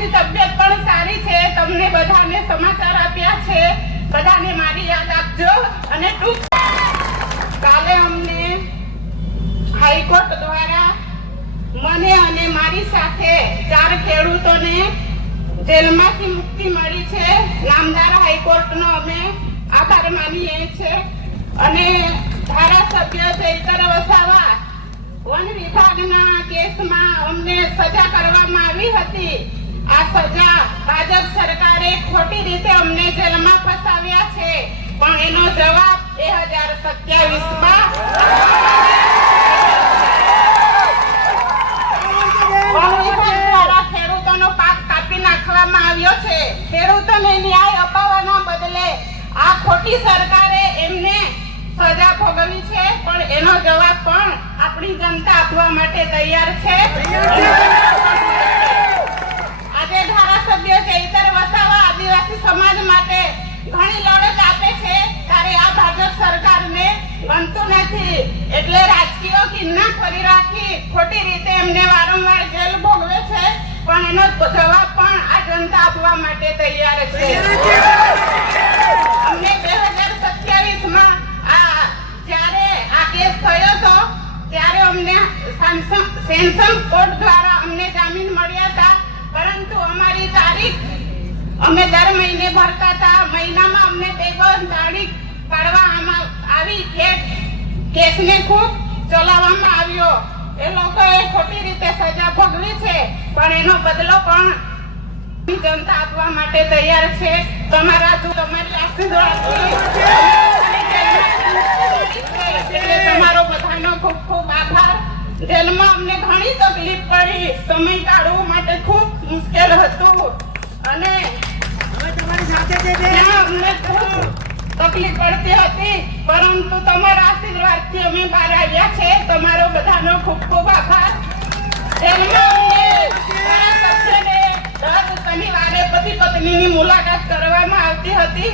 સાહેબની તબિયત પણ સારી છે. તમને બધાને સમાચાર આપ્યા છે. બધાને મારી યાદ આપજો. અને કાલે અમને હાઈકોર્ટ દ્વારા મને અને મારી સાથે 4 ખેડૂતોને જેલમાંથી મુક્તિ મળી છે. નામદાર હાઈકોર્ટનો અમે આભાર માનીએ છીએ. અને ધારાસભ્ય ચૈતર વસાવા વન વિભાગના કેસમાં અમને સજા કરવામાં આવી હતી. આ સજા ભાજપ સરકારે ખોટી રીતે અમને જેલમાં ફસાવ્યા છે. પણ એનો જવાબ 2027માં ખેડૂતોનો પાક કાપી નાખવામાં આવ્યો છે. ખેડૂતોને ન્યાય અપાવવાના બદલે આ ખોટી સરકારે એમને સજા ભોગવી છે. પણ એનો જવાબ પણ આપણી જનતા આપવા માટે તૈયાર છે. આજે ધારાસભ્ય ચૈતર વસાવા આદિવાસી સમાજ માટે ઘણી લડત આપે છે. ત્યારે આ ભાજપ સરકારને ગમતું નથી. એટલે રાજકીય કિન્ના કરી રાખી ખોટી રીતે એમને વારંવાર જેલ ભોગવે છે. પણ એનો જવાબ પણ આ જનતા આપવા માટે તૈયાર છે. અમને 2027માં જ્યારે આ કેસ થયો હતો ત્યારે અમને સેન્સન કોર્ટ દ્વારા અમને જામીન મળ્યા હતા. પરંતુ અમારી તારીખ અમે દર મહિને ભરતા હતા. મહિનામાં અમને 2 તારીખ પાડવામાં આવી. કેસને ખૂબ ચલાવવામાં આવ્યો. એ લોકોએ ખોટી રીતે સજા ભોગવી છે. પણ એનો બદલો પણ જનતા આપવા માટે તૈયાર છે. તમારી તમારો બધાનો ખૂબ ખૂબ આભાર. જેલમાં અમને ઘણી તકલીફ પડી. સમય કાઢવા માટે ખૂબ મુશ્કેલ હતું. અને અમને ખૂબ તકલીફ પડતી હતી. પરંતુ તમારા આશીર્વાદથી અમે બહાર આવ્યા છે. તમારો બધાનો ખૂબ ખૂબ આભાર. જેલમાં અમને ધારાસભ્યને દર શનિવારે પતિ પત્નીની મુલાકાત કરવામાં આવતી હતી.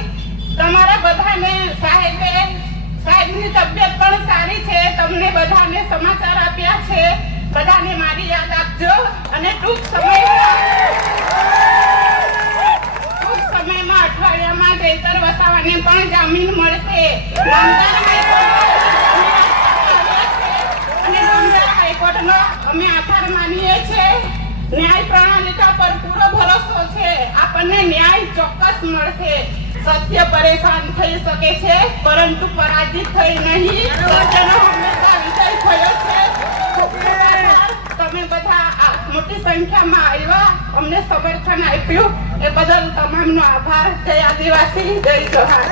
તમારા બધાને સાહેબની તબિયત પણ સારી છે. તમને બધાને સમાચાર આપ્યા છે. બધાને મારી યાદ આપજો. અને ટૂંક સમયમાં અઠવાડિયામાં ચૈતર વસાવાને પણ જામીન મળશે. અને નામદાર હાઈકોર્ટનો અમે આભાર માનીએ છીએ. ન્યાય પ્રણાલિકા પર પૂરો ભરોસો છે. આપણને ન્યાય ચોક્કસ મળશે. સત્ય પરેશાન થઈ શકે છે, પરંતુ પરાજિત થઈ નહીં. સત્યનો હંમેશા વિજય થયો છે. તમે બધા મોટી સંખ્યામાં આવ્યા, અમને સમર્થન આપ્યું એ બદલ તમામનો આભાર. જય આદિવાસી, જય જોહાર.